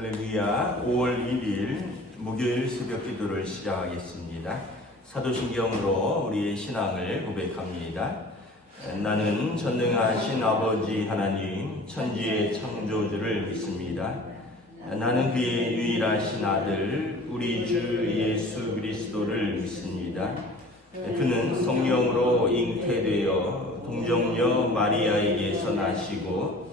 할렐루야. 5월 1일 목요일 새벽 기도를 시작하겠습니다. 사도신경으로 우리의 신앙을 고백합니다. 나는 전능하신 아버지 하나님 천지의 창조주를 믿습니다. 나는 그의 유일하신 아들 우리 주 예수 그리스도를 믿습니다. 그는 성령으로 잉태되어 동정녀 마리아에게서 나시고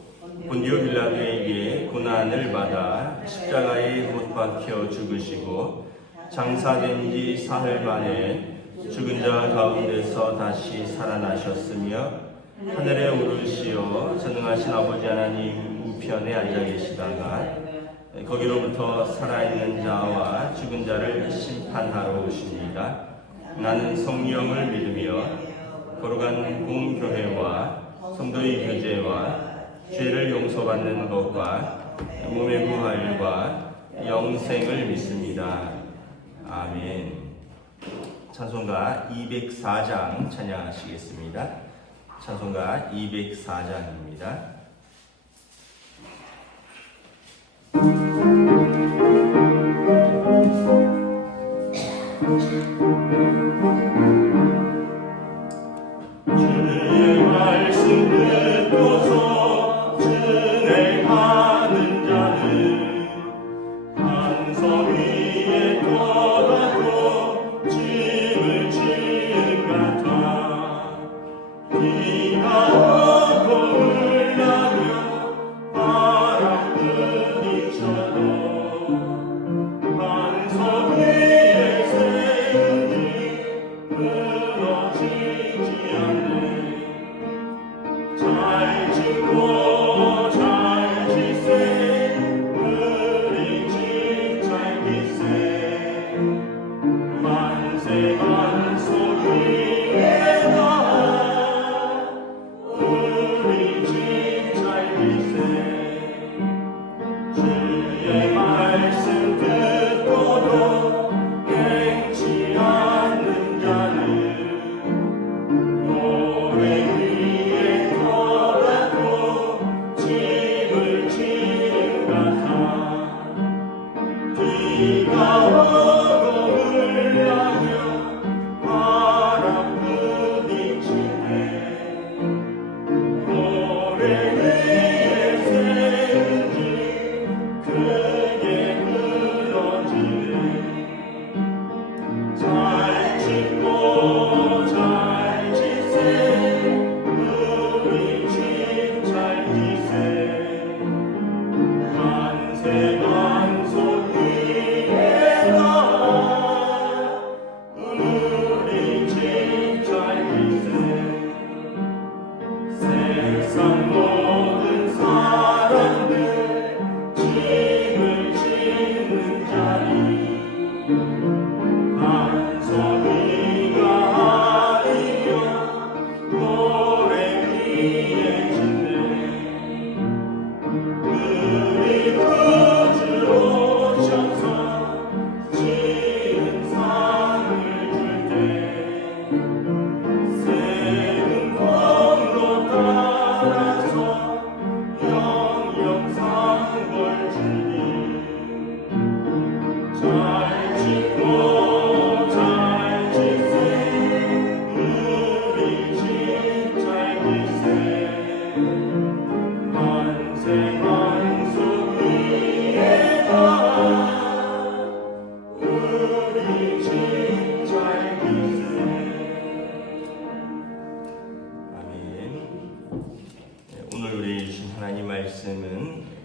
본디오 빌라도에게 고난을 받아 십자가에 못 박혀 죽으시고 장사된 지 사흘 만에 죽은 자 가운데서 다시 살아나셨으며 하늘에 오르시어 전능하신 아버지 하나님 우편에 앉아 계시다가 거기로부터 살아있는 자와 죽은 자를 심판하러 오십니다. 나는 성령을 믿으며 거룩한 공교회와 성도의 교제와 죄를 용서받는 것과 몸의 부활과 영생을 믿습니다. 아멘. 찬송가 204장 찬양하시겠습니다. 찬송가 204장입니다. 주의 말씀 듣고서 진행하는 자는 반석 위에 떠나고 짐을 지는 같아 비가 오고 흘러며 바람 부딪혀도 반석 위에 세우니 무너지지 않네. 잘 짓고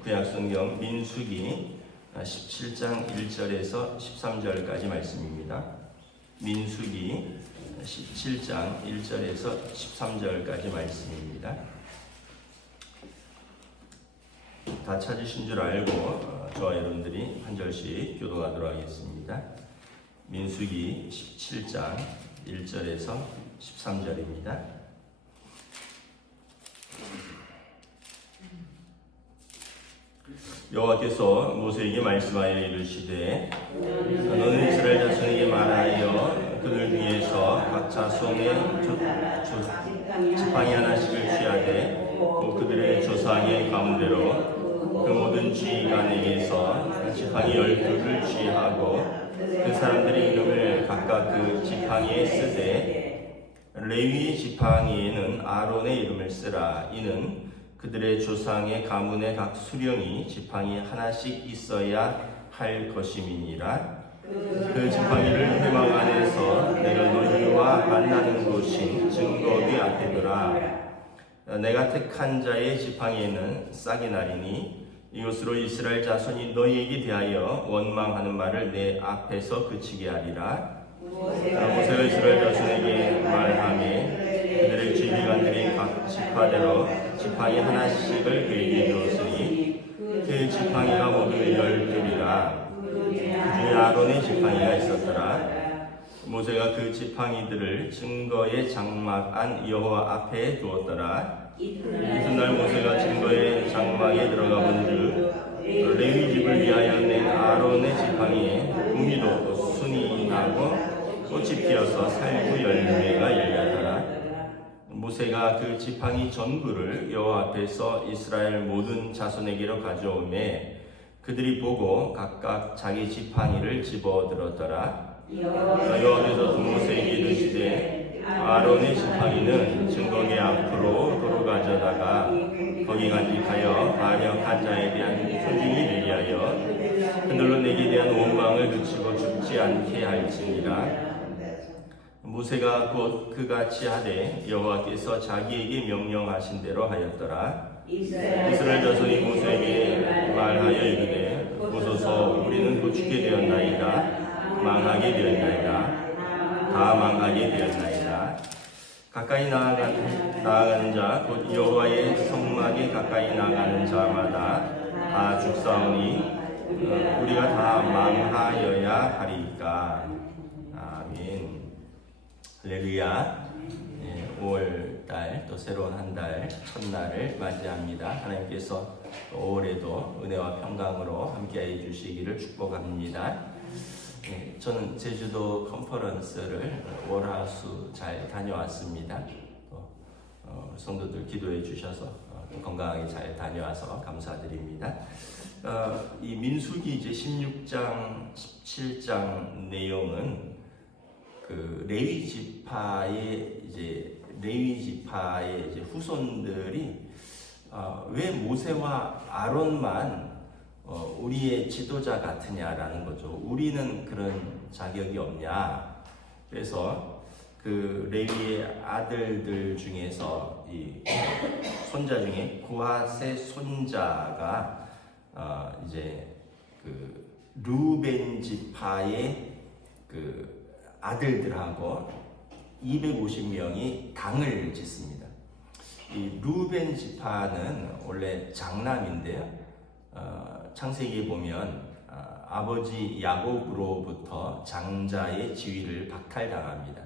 구약성경 민수기 17장 1절에서 13절까지 말씀입니다. 민수기 17장 1절에서 13절까지 말씀입니다. 다 찾으신 줄 알고 저와 여러분들이 한 절씩 교독하도록 하겠습니다. 민수기 17장 1절에서 13절입니다. 여호와께서 모세에게 말씀하여 이르시되 너는 이스라엘 자손에게 말하여 그들 중에서 각 자손의 지팡이 하나씩을 취하되 또 그들의 조상의 가운데로 그 모든 지휘관에게서 지팡이 12를 취하고 그 사람들의 이름을 각각 그 지팡이에 쓰되 레위의 지팡이에는 아론의 이름을 쓰라. 이는 그들의 조상의 가문의 각 수령이 지팡이 하나씩 있어야 할 것임이니라. 그 지팡이를 회막 안에서 내가 너희와 만나는 곳인 증거궤 앞에 두라. 내가 택한 자의 지팡이에는 싹이 나리니 이것으로 이스라엘 자손이 너희에게 대하여 원망하는 말을 내 앞에서 그치게 하리라. 모세가 이스라엘 자손에게 말하매 그들의 지휘관들이 각 지파대로 지팡이 하나씩을 그에게 주었으니 그 지팡이가 모두 12이라. 그중에 아론의 지팡이가 있었더라. 모세가 그 지팡이들을 증거의 장막 안 여호와 앞에 두었더라. 이튿날 모세가 증거의 장막에 들어가 본즉 레위 집을 위하여 낸 아론의 지팡이에 구미도 순이 나고 꽃이 피어서 살구 열매가 열렸더라. 모세가 그 지팡이 전부를 여호와 앞에서 이스라엘 모든 자손에게로 가져오매 그들이 보고 각각 자기 지팡이를 집어들었더라. 여호와께서 또 모세에게 이르시되 아론의 지팡이는 증거궤 앞으로 도로 가져다가 거기 간직하여 반역한 자에 대한 소중히 되게 하여 그들로 내게 대한 원망을 그치고 죽지 않게 할지니라. 모세가 곧 그같이 하되 여호와께서 자기에게 명령하신 대로 하였더라. 이스라엘 자손이 모세에게 말하여 이르되 보소서 우리는 고치게 되었나이다. 망하게 되었나이다. 다 망하게 되었나이다. 가까이 나아가는 자 곧 여호와의 성막에 가까이 나가는 자마다 다 죽사오니 우리가 다 망하여야 하리까. 아멘. 할렐루야. 5월달 또 새로운 한 달 첫날을 맞이합니다. 하나님께서 5월에도 은혜와 평강으로 함께해 주시기를 축복합니다. 저는 제주도 컨퍼런스를 월화수 잘 다녀왔습니다. 또 성도들 기도해 주셔서 건강하게 잘 다녀와서 감사드립니다. 이 민수기 이제 16장, 17장 내용은 그 레위 지파의 이제 후손들이 왜 모세와 아론만 우리의 지도자 같으냐라는 거죠. 우리는 그런 자격이 없냐. 그래서 그 레위의 아들들 중에서 이 손자 중에 고핫의 손자가 이제 그 루벤 지파의 그 아들들하고 250명이 당을 짓습니다. 이 루벤 지파는 원래 장남인데요. 창세기에 보면 아버지 야곱으로부터 장자의 지위를 박탈당합니다.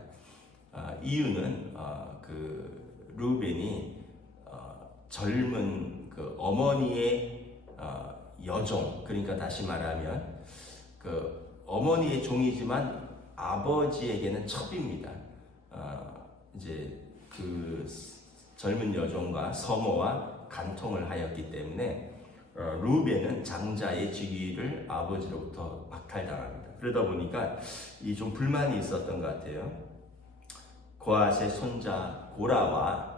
이유는 그 루벤이 젊은 그 어머니의 여종, 그러니까 다시 말하면 그 어머니의 종이지만 아버지에게는 첩입니다. 이제 그 젊은 여종과 서모와 간통을 하였기 때문에 루벤은 장자의 직위를 아버지로부터 박탈당합니다. 그러다 보니까 이 좀 불만이 있었던 것 같아요. 고핫의 손자 고라와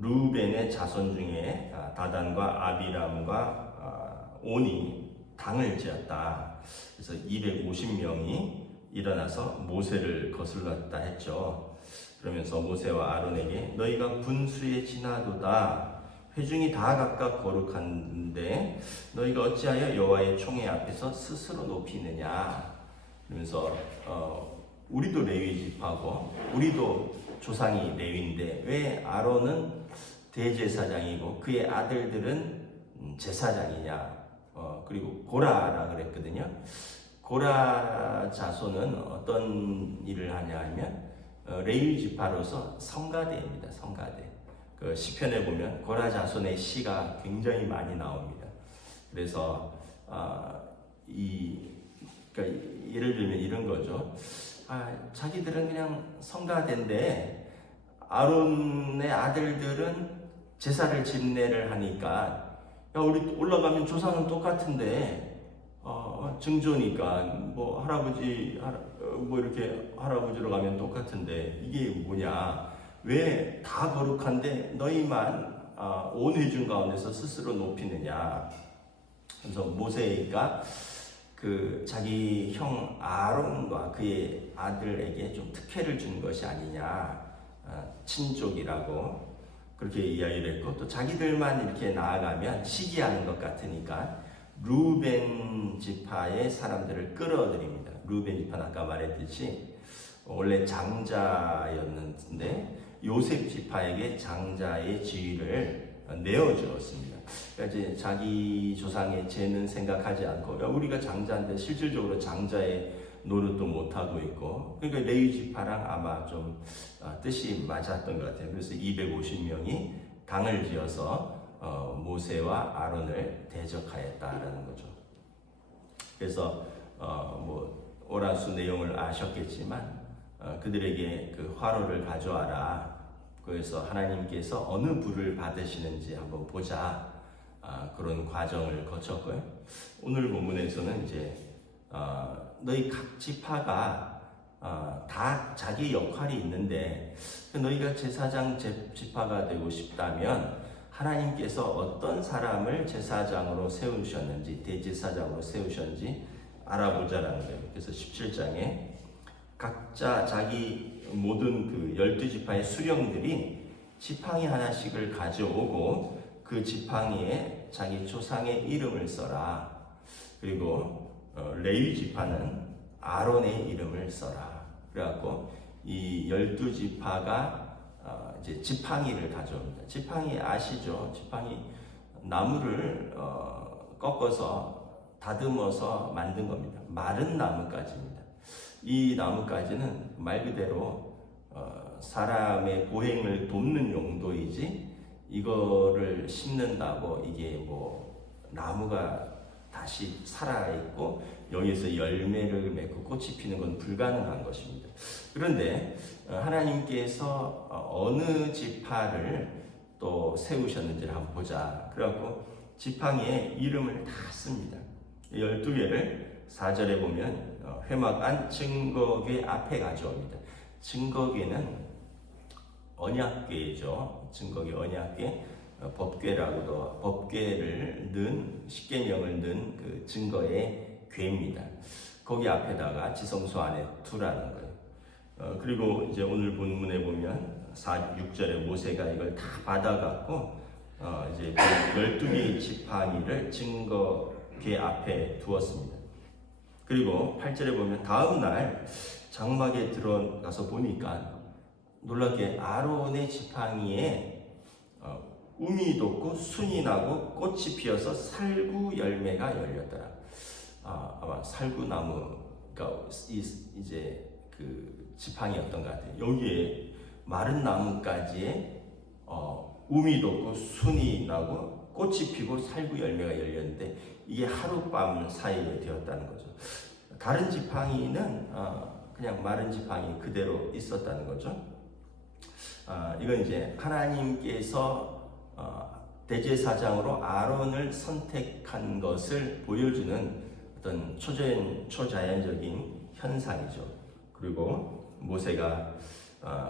루벤의 자손 중에 다단과 아비람과 온이 당을 지었다. 그래서 250명이 일어나서 모세를 거슬렀다 했죠. 그러면서 모세와 아론에게 너희가 분수에 지나도다. 회중이 다 각각 거룩한데 너희가 어찌하여 여호와의 총회 앞에서 스스로 높이느냐. 그러면서 우리도 레위 지파고 우리도 조상이 레위인데 왜 아론은 대제사장이고 그의 아들들은 제사장이냐. 그리고 고라라 그랬거든요. 고라 자손은 어떤 일을 하냐 하면 레위 지파로서 성가대입니다. 성가대. 그 시편에 보면 고라 자손의 시가 굉장히 많이 나옵니다. 그래서 그러니까 예를 들면 이런 거죠. 자기들은 그냥 성가대인데 아론의 아들들은 제사를 집례를 하니까 야 우리 올라가면 조상은 똑같은데 증조니까 뭐 뭐 이렇게 할아버지로 가면 똑같은데 이게 뭐냐? 왜 다 거룩한데 너희만 온 회중 가운데서 스스로 높이느냐? 그래서 모세가 그 자기 형 아론과 그의 아들에게 좀 특혜를 준 것이 아니냐, 친족이라고 그렇게 이야기를 했고, 또 자기들만 이렇게 나아가면 시기하는 것 같으니까 루벤 지파의 사람들을 끌어들입니다. 루벤 지파는 아까 말했듯이 원래 장자였는데 요셉 지파에게 장자의 지위를 내어주었습니다. 그러니까 이제 자기 조상의 죄는 생각하지 않고, 우리가 장자인데 실질적으로 장자의 노릇도 못하고 있고, 그러니까 레위 지파랑 아마 좀 뜻이 맞았던 것 같아요. 그래서 250명이 당을 지어서 모세와 아론을 대적하였다라는 거죠. 그래서 뭐 오라수 내용을 아셨겠지만 그들에게 그 화로를 가져와라. 그래서 하나님께서 어느 부를 받으시는지 한번 보자. 그런 과정을 거쳤고요. 오늘 본문에서는 이제 너희 각 지파가 다 자기 역할이 있는데 너희가 제사장 지파가 되고 싶다면 하나님께서 어떤 사람을 제사장으로 세우셨는지, 대제사장으로 세우셨는지 알아보자라는 거예요. 그래서 17장에 각자 자기 모든 그 12지파의 수령들이 지팡이 하나씩을 가져오고 그 지팡이에 자기 조상의 이름을 써라. 그리고 레위 지파는 아론의 이름을 써라. 그래갖고 이 12지파가 이제 지팡이를 가져옵니다. 지팡이 아시죠? 지팡이 나무를 꺾어서 다듬어서 만든 겁니다. 마른 나무까지입니다. 이 나무까지는 말 그대로 사람의 보행을 돕는 용도이지 이거를 심는다고 이게 뭐 나무가 다시 살아있고 여기서 열매를 맺고 꽃이 피는 건 불가능한 것입니다. 그런데 하나님께서 어느 지파를 또 세우셨는지를 한번 보자. 그래갖고 지팡이에 이름을 다 씁니다. 12개를 4절에 보면 회막 안 증거궤 앞에 가져옵니다. 증거궤는 언약궤죠. 증거궤 언약궤, 법궤라고도, 법궤를 넣은 십계명을 넣은 그 증거의 궤입니다. 거기 앞에다가 지성소 안에 두라는 거예요. 그리고 이제 오늘 본문에 보면 6절에 모세가 이걸 다 받아갖고 이제 12개의 지팡이를 증거궤 앞에 두었습니다. 그리고 8절에 보면 다음 날 장막에 들어가서 보니까 놀랍게 아론의 지팡이에 움이 돋고 순이 나고 꽃이 피어서 살구 열매가 열렸더라. 아마 살구나무가 이제 그 지팡이였던 것 같아요. 여기에 마른 나무까지에 움이 돋고 순이 나고 꽃이 피고 살구 열매가 열렸는데 이게 하룻밤 사이에 되었다는 거죠. 다른 지팡이는 그냥 마른 지팡이 그대로 있었다는 거죠. 이건 이제 하나님께서 대제사장으로 아론을 선택한 것을 보여주는 어떤 초자연적인 현상이죠. 그리고 모세가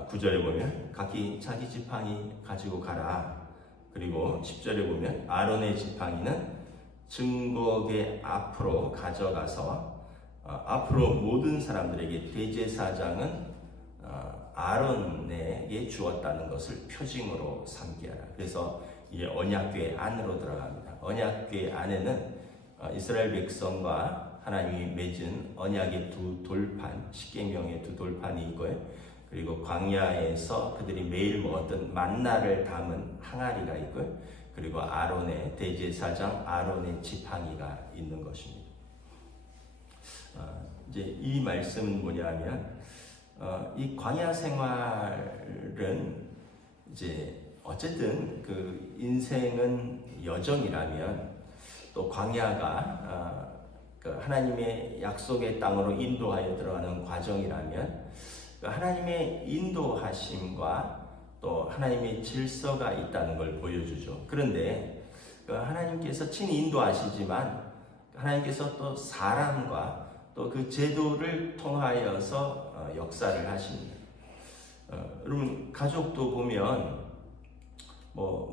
9절에 보면 각기 자기 지팡이 가지고 가라. 그리고 10절에 보면 아론의 지팡이는 증거궤 앞으로 가져가서 앞으로 모든 사람들에게 대제사장은 아론에게 주었다는 것을 표징으로 삼게 하라. 그래서 이게 언약궤 안으로 들어갑니다. 언약궤 안에는 이스라엘 백성과 하나님이 맺은 언약의 두 돌판, 십계명의 두 돌판이 있고요. 그리고 광야에서 그들이 매일 먹었던 만나를 담은 항아리가 있고요. 그리고 아론의 대제사장 아론의 지팡이가 있는 것입니다. 이제 이 말씀은 뭐냐면 이 광야 생활은 이제 어쨌든 그 인생은 여정이라면 또 광야가 그 하나님의 약속의 땅으로 인도하여 들어가는 과정이라면 그 하나님의 인도하심과 또 하나님의 질서가 있다는 걸 보여주죠. 그런데 그 하나님께서 친히 인도하시지만 하나님께서 또 사람과 또 그 제도를 통하여서 역사를 하십니다. 여러분 가족도 보면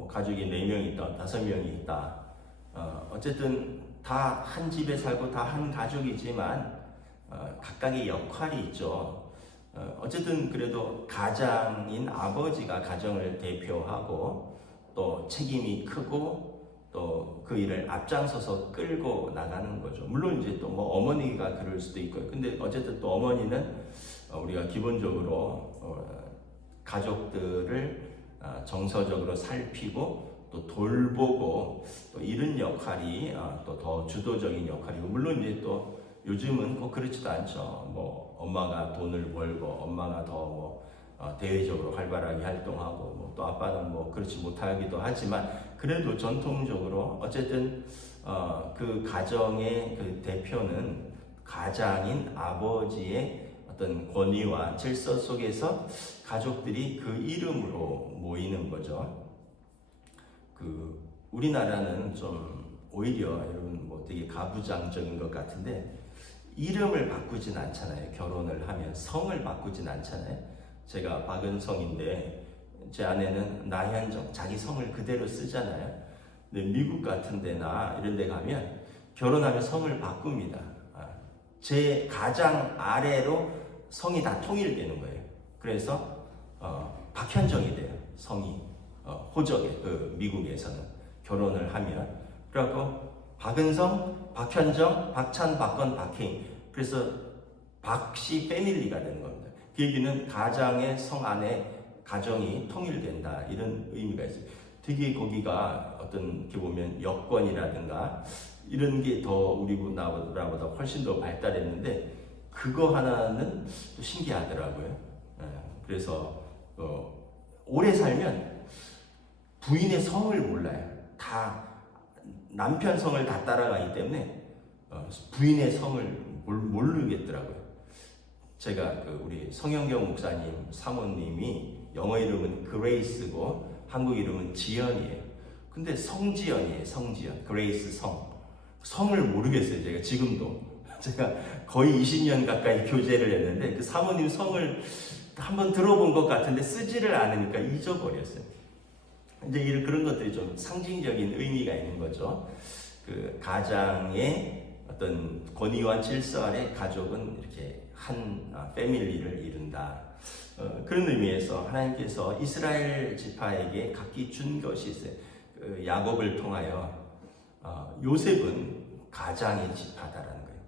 가족이 4명이 있다, 5명이 있다. 어쨌든 다 한 집에 살고 다 한 가족이지만 각각의 역할이 있죠. 어쨌든 그래도 가장인 아버지가 가정을 대표하고 또 책임이 크고 또 그 일을 앞장서서 끌고 나가는 거죠. 물론 이제 또 어머니가 그럴 수도 있고요. 근데 어쨌든 또 어머니는 우리가 기본적으로 가족들을 정서적으로 살피고 또 돌보고 또 이런 역할이 또 더 주도적인 역할이고, 물론 이제 또 요즘은 꼭 그렇지도 않죠. 엄마가 돈을 벌고 엄마가 더 대외적으로 활발하게 활동하고 또 아빠는 그렇지 못하기도 하지만, 그래도 전통적으로 어쨌든 그 가정의 그 대표는 가장인 아버지의 어떤 권위와 질서 속에서 가족들이 그 이름으로 모이는 거죠. 우리나라는 좀 오히려 여러분 되게 가부장적인 것 같은데, 이름을 바꾸진 않잖아요. 결혼을 하면 성을 바꾸진 않잖아요. 제가 박은성인데 제 아내는 나현정, 자기 성을 그대로 쓰잖아요. 근데 미국 같은 데나 이런 데 가면 결혼하면 성을 바꿉니다. 제 가장 아래로 성이 다 통일되는 거예요. 그래서 박현정이 돼요. 성이 호적에, 미국에서는 결혼을 하면. 그래갖고 박은성, 박현정, 박찬, 박건, 박혜인, 그래서 박씨 패밀리가 되는 겁니다. 그 얘기는 가장의 성 안에 가정이 통일된다, 이런 의미가 있어요. 되게 거기가 어떤 이렇게 보면 여권이라든가 이런 게 더 우리나라보다 훨씬 더 발달했는데, 그거 하나는 또 신기하더라고요. 그래서 오래 살면 부인의 성을 몰라요. 다 남편 성을 다 따라가기 때문에 부인의 성을 모르겠더라고요. 제가 우리 성영경 목사님 사모님이 영어 이름은 그레이스고 한국 이름은 지연이에요. 근데 성지연이에요. 성지연, 그레이스 성을 모르겠어요. 제가 지금도 제가 거의 20년 가까이 교제를 했는데 그 사모님 성을 한번 들어본 것 같은데 쓰지를 않으니까 잊어버렸어요. 이제 그런 것들이 좀 상징적인 의미가 있는 거죠. 그 가장의 어떤 권위와 질서 아래 가족은 이렇게 한 패밀리를 이룬다. 그런 의미에서 하나님께서 이스라엘 지파에게 각기 준 것이 있어요. 야곱을 통하여 요셉은 가장의 지파다라는 거예요.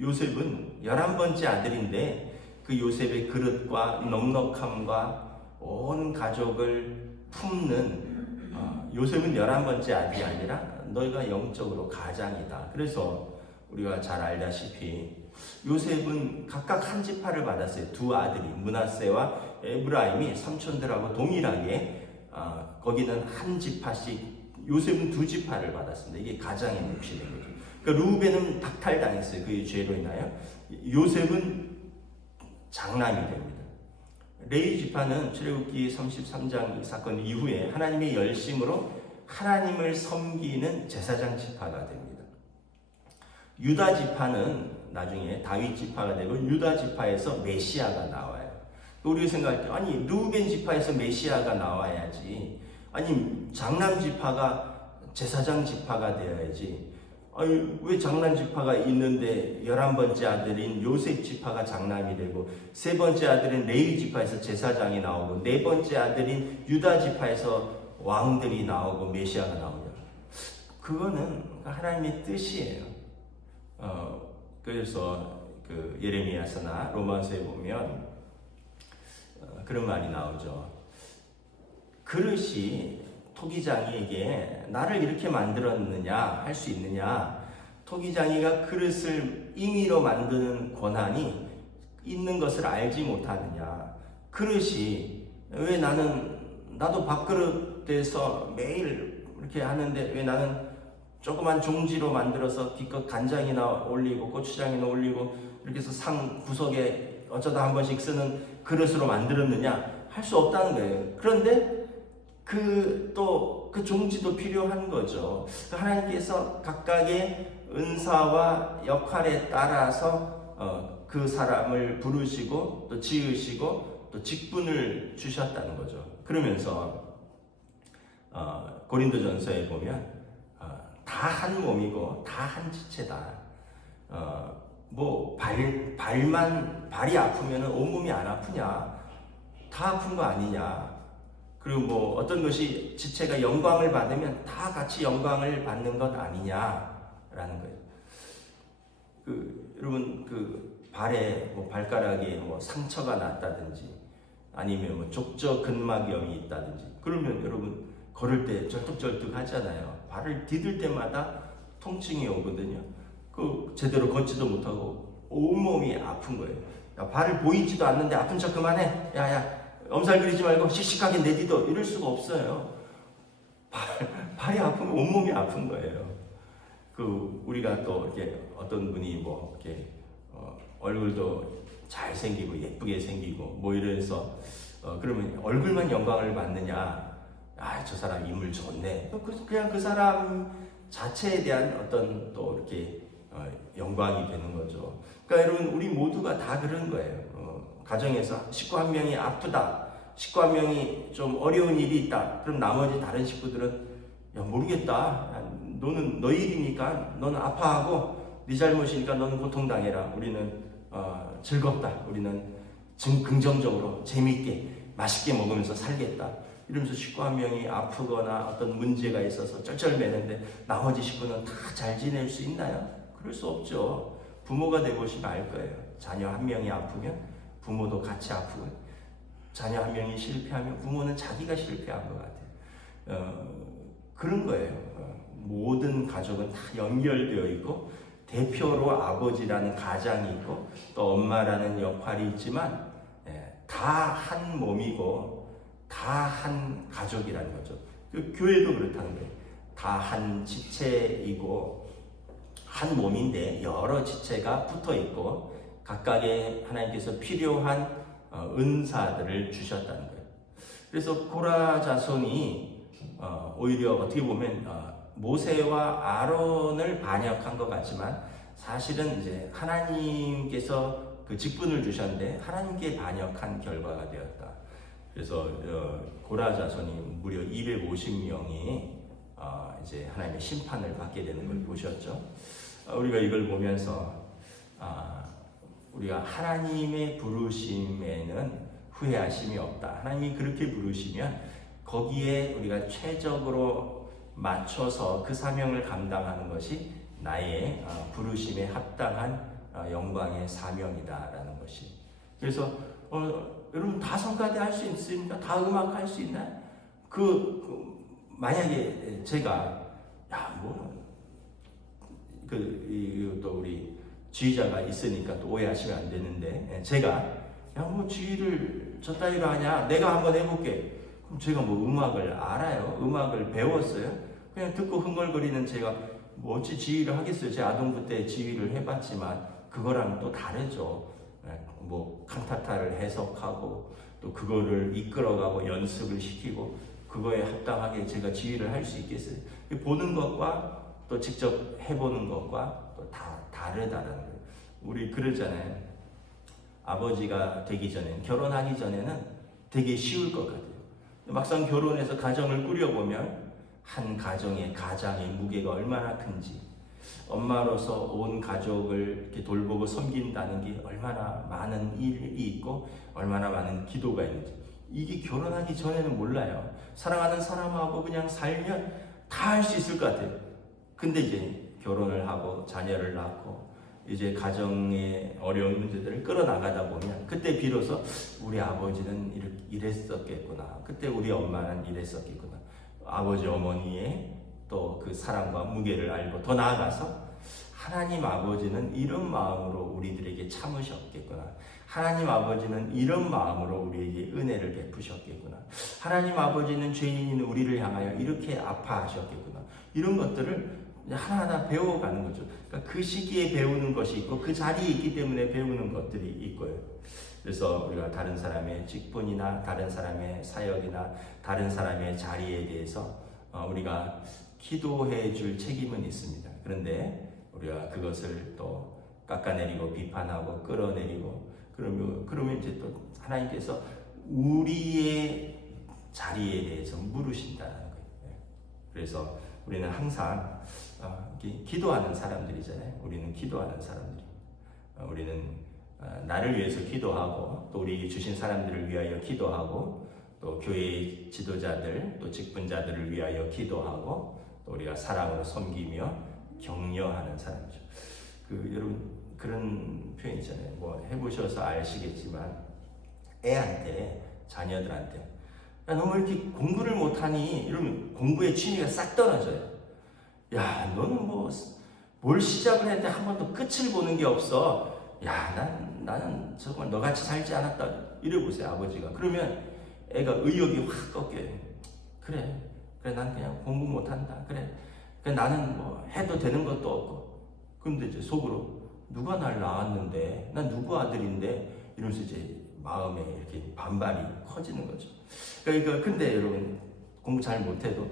요셉은 11번째 아들인데 그 요셉의 그릇과 넉넉함과 온 가족을 품는 요셉은 11번째 아들이 아니라 너희가 영적으로 가장이다. 그래서 우리가 잘 알다시피 요셉은 각각 한 지파를 받았어요. 두 아들이 므낫세와 에브라임이 삼촌들하고 동일하게 거기는 한 지파씩, 요셉은 두 지파를 받았습니다. 이게 가장의 몫이 된 거죠. 그러니까 루벤은 박탈당했어요. 그의 죄로 인하여. 요셉은 장남이 됩니다. 레위 지파는 출애굽기 33장 사건 이후에 하나님의 열심으로 하나님을 섬기는 제사장 지파가 됩니다. 유다 지파는 나중에 다윗 지파가 되고 유다 지파에서 메시아가 나와요. 우리가 생각할 때 아니 루벤 지파에서 메시아가 나와야지, 아니 장남 지파가 제사장 지파가 되어야지, 아니 왜 장남 지파가 있는데 11번째 아들인 요셉 지파가 장남이 되고 3번째 아들인 레위 지파에서 제사장이 나오고 4번째 아들인 유다 지파에서 왕들이 나오고 메시아가 나오냐? 그거는 하나님의 뜻이에요. 그래서 그 예레미야서나 로마서에 보면 그런 말이 나오죠. 그릇이 토기장이에게 나를 이렇게 만들었느냐 할 수 있느냐? 토기장이가 그릇을 임의로 만드는 권한이 있는 것을 알지 못하느냐? 그릇이 왜 나도 밥그릇에서 매일 이렇게 하는데 왜 나는 조그만 종지로 만들어서 기껏 간장이나 올리고 고추장이나 올리고 이렇게 해서 상 구석에 어쩌다 한 번씩 쓰는 그릇으로 만들었느냐? 할 수 없다는 거예요. 그런데 그 종지도 필요한 거죠. 하나님께서 각각의 은사와 역할에 따라서 그 사람을 부르시고 또 지으시고 또 직분을 주셨다는 거죠. 그러면서 고린도전서에 보면 다 한 몸이고 다 한 지체다. 뭐 발이 아프면 온몸이 안 아프냐? 다 아픈 거 아니냐? 그리고 뭐 어떤 것이 지체가 영광을 받으면 다 같이 영광을 받는 것 아니냐라는 거예요. 여러분 발에 뭐 발가락에 뭐 상처가 났다든지 아니면 뭐 족저근막염이 있다든지 그러면 여러분 걸을 때 절뚝절뚝 하잖아요. 발을 디딜 때마다 통증이 오거든요. 제대로 걷지도 못하고 온몸이 아픈 거예요. 야, 발을 보이지도 않는데 아픈 척 그만해. 야야 엄살 부리지 말고 씩씩하게 내디뎌. 이럴 수가 없어요. 발이 아프면 온몸이 아픈 거예요. 우리가 또 이렇게 어떤 분이 뭐 이렇게 얼굴도 잘생기고 예쁘게 생기고 뭐 이래서 그러면 얼굴만 영광을 받느냐? 저 사람 인물 좋네. 그냥 그 사람 자체에 대한 어떤 또 이렇게 영광이 되는 거죠. 그러니까 여러분 우리 모두가 다 그런 거예요. 가정에서 식구 한 명이 아프다. 식구 한 명이 좀 어려운 일이 있다. 그럼 나머지 다른 식구들은 모르겠다. 너는 너 일이니까 너는 아파하고 네 잘못이니까 너는 고통당해라. 우리는 즐겁다. 우리는 긍정적으로 재미있게 맛있게 먹으면서 살겠다. 이러면서 식구 한 명이 아프거나 어떤 문제가 있어서 쩔쩔매는데 나머지 식구는 다 잘 지낼 수 있나요? 그럴 수 없죠. 부모가 돼보시면 알 거예요. 자녀 한 명이 아프면 부모도 같이 아프고 자녀 한 명이 실패하면 부모는 자기가 실패한 것 같아요. 그런 거예요. 모든 가족은 다 연결되어 있고 대표로 아버지라는 가장이 있고 또 엄마라는 역할이 있지만 다 한 몸이고 다 한 가족이라는 거죠. 교회도 그렇다는 거예요. 다 한 지체이고 한 몸인데 여러 지체가 붙어 있고 각각의 하나님께서 필요한 은사들을 주셨다는 거예요. 그래서 고라 자손이 오히려 어떻게 보면 모세와 아론을 반역한 것 같지만 사실은 이제 하나님께서 그 직분을 주셨는데 하나님께 반역한 결과가 되었다. 그래서 고라 자손이 무려 250명이 이제 하나님의 심판을 받게 되는 걸 보셨죠. 우리가 이걸 보면서 우리가 하나님의 부르심에는 후회하심이 없다. 하나님이 그렇게 부르시면 거기에 우리가 최적으로 맞춰서 그 사명을 감당하는 것이 나의 부르심에 합당한 영광의 사명이다라는 것이. 그래서 여러분 다 성가대 할 수 있습니까? 다 음악 할 수 있나요? 만약에 제가 또 우리 지휘자가 있으니까 또 오해하시면 안 되는데 제가 지휘를 저 따위로 하냐? 내가 한번 해볼게. 그럼 제가 음악을 알아요? 음악을 배웠어요? 그냥 듣고 흥얼거리는 제가 어찌 지휘를 하겠어요? 제 아동부 때 지휘를 해봤지만 그거랑 또 다르죠. 칸타타를 해석하고 또 그거를 이끌어가고 연습을 시키고 그거에 합당하게 제가 지휘를 할 수 있겠어요? 보는 것과 또 직접 해보는 것과 또 다 다르다는 거예요. 우리 그러잖아요. 아버지가 되기 전에, 결혼하기 전에는 되게 쉬울 것 같아요. 막상 결혼해서 가정을 꾸려보면 한 가정의 무게가 얼마나 큰지, 엄마로서 온 가족을 이렇게 돌보고 섬긴다는 게 얼마나 많은 일이 있고 얼마나 많은 기도가 있는지 이게 결혼하기 전에는 몰라요. 사랑하는 사람하고 그냥 살면 다 할 수 있을 것 같아요. 근데 이제 결혼을 하고 자녀를 낳고 이제 가정의 어려운 문제들을 끌어나가다 보면 그때 비로소 우리 아버지는 이랬었겠구나. 그때 우리 엄마는 이랬었겠구나. 아버지 어머니의 또 그 사랑과 무게를 알고 더 나아가서 하나님 아버지는 이런 마음으로 우리들에게 참으셨겠구나. 하나님 아버지는 이런 마음으로 우리에게 은혜를 베푸셨겠구나. 하나님 아버지는 죄인인 우리를 향하여 이렇게 아파하셨겠구나. 이런 것들을 하나하나 배워가는 거죠. 그러니까 그 시기에 배우는 것이 있고 그 자리에 있기 때문에 배우는 것들이 있고요. 그래서 우리가 다른 사람의 직분이나 다른 사람의 사역이나 다른 사람의 자리에 대해서 우리가 기도해 줄 책임은 있습니다. 그런데 우리가 그것을 또 깎아내리고 비판하고 끌어내리고 그러면 이제 또 하나님께서 우리의 자리에 대해서 물으신다는 거예요. 그래서 우리는 항상 기도하는 사람들이잖아요. 우리는 기도하는 사람들이. 우리는 나를 위해서 기도하고 또 우리 주신 사람들을 위하여 기도하고 또 교회의 지도자들 또 직분자들을 위하여 기도하고 또 우리가 사랑으로 섬기며 격려하는 사람이죠. 여러분 그런 표현 있잖아요. 뭐 해보셔서 아시겠지만 애한테 자녀들한테 야, 너 왜 이렇게 공부를 못하니? 이러면 공부에 취미가 싹 떨어져요. 야, 너는 뭘 시작을 했는데 한 번도 끝을 보는 게 없어. 야, 나는 정말 너같이 살지 않았다. 이래보세요, 아버지가. 그러면 애가 의욕이 확 꺾여요. 그래, 난 그냥 공부 못한다. 그래, 나는 해도 되는 것도 없고. 근데 이제 속으로 누가 날 낳았는데, 난 누구 아들인데, 이러면서 이제 마음에 이렇게 반발이 커지는 거죠. 그러니까 근데 여러분 공부 잘 못해도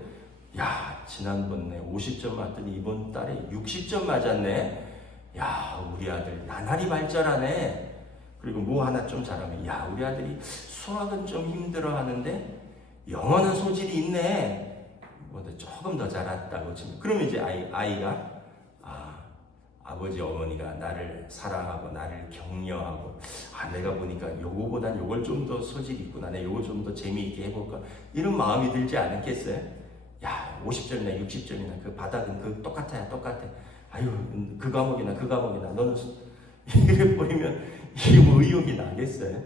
야 지난번에 50점 맞더니 이번 달에 60점 맞았네. 야 우리 아들 나날이 발전하네. 그리고 뭐 하나 좀 잘하면 야 우리 아들이 수학은 좀 힘들어하는데 영어는 소질이 있네. 조금 더 잘했다고 치면 그러면 이제 아이가 아버지 어머니가 나를 사랑하고 나를 격려하고 내가 보니까 요거보단 요걸 좀 더 소질이 있구나. 내가 요거 좀 더 재미있게 해볼까. 이런 마음이 들지 않겠어요? 야 50점이나 60점이나 그 바닥은 똑같아. 아유 그 과목이나 너는 이래 버리면 이게 의욕이 나겠어요?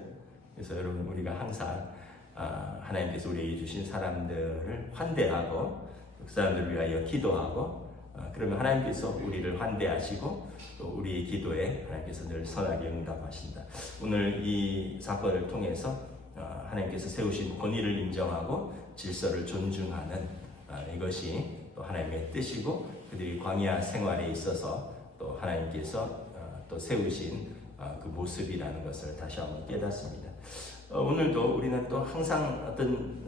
그래서 여러분 우리가 항상 하나님께서 우리에게 주신 사람들을 환대하고 그 사람들을 위하여 기도하고 그러면 하나님께서 우리를 환대하시고 또 우리의 기도에 하나님께서 늘 선하게 응답하신다. 오늘 이 사건을 통해서 하나님께서 세우신 권위를 인정하고 질서를 존중하는 이것이 또 하나님의 뜻이고 그들이 광야 생활에 있어서 또 하나님께서 또 세우신 그 모습이라는 것을 다시 한번 깨닫습니다. 오늘도 우리는 또 항상 어떤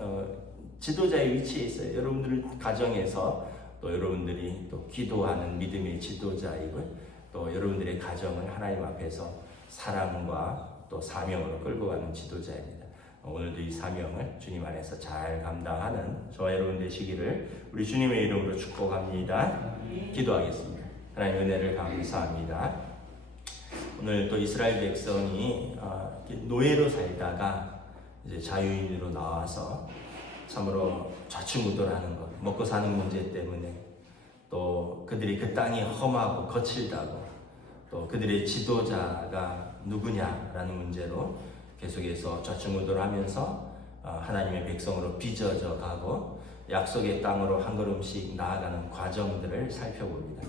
지도자의 위치에 있어요. 여러분들 가정에서 또 여러분들이 또 기도하는 믿음의 지도자이고 또 여러분들의 가정을 하나님 앞에서 사랑과 또 사명으로 끌고 가는 지도자입니다. 오늘도 이 사명을 주님 안에서 잘 감당하는 저와 여러분 되시기를 우리 주님의 이름으로 축복합니다. 기도하겠습니다. 하나님 은혜를 감사합니다. 오늘 또 이스라엘 백성이 노예로 살다가 이제 자유인으로 나와서 참으로 좌충우돌하는 것, 먹고 사는 문제 때문에 또 그들이 그 땅이 험하고 거칠다고 또 그들의 지도자가 누구냐라는 문제로 계속해서 좌충우돌하면서 하나님의 백성으로 빚어져 가고 약속의 땅으로 한 걸음씩 나아가는 과정들을 살펴봅니다.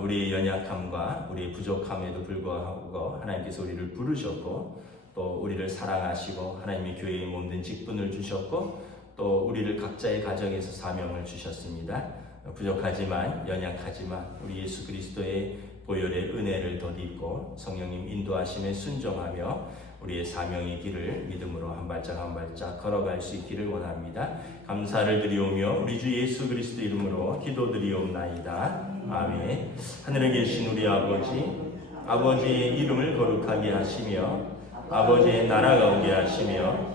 우리의 연약함과 우리의 부족함에도 불구하고 하나님께서 우리를 부르셨고 또 우리를 사랑하시고 하나님의 교회에 몸된 직분을 주셨고 또 우리를 각자의 가정에서 사명을 주셨습니다. 부족하지만 연약하지만 우리 예수 그리스도의 보혈의 은혜를 덧입고 성령님 인도하심에 순종하며 우리의 사명의 길을 믿음으로 한 발짝 한 발짝 걸어갈 수 있기를 원합니다. 감사를 드리오며 우리 주 예수 그리스도 이름으로 기도드리옵나이다. 아멘. 하늘에 계신 우리 아버지의 이름을 거룩하게 하시며 아버지의 나라가 오게 하시며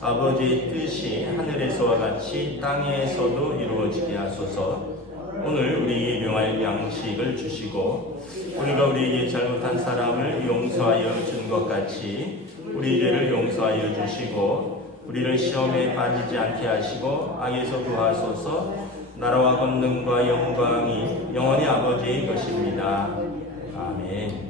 아버지의 뜻이 하늘에서와 같이 땅에서도 이루어지게 하소서. 오늘 우리에게 일용할 양식을 주시고 우리가 우리에게 잘못한 사람을 용서하여 준 것 같이 우리 죄를 용서하여 주시고 우리를 시험에 빠지지 않게 하시고 악에서 구하소서. 나라와 권능과 영광이 영원히 아버지의 것입니다. 아멘.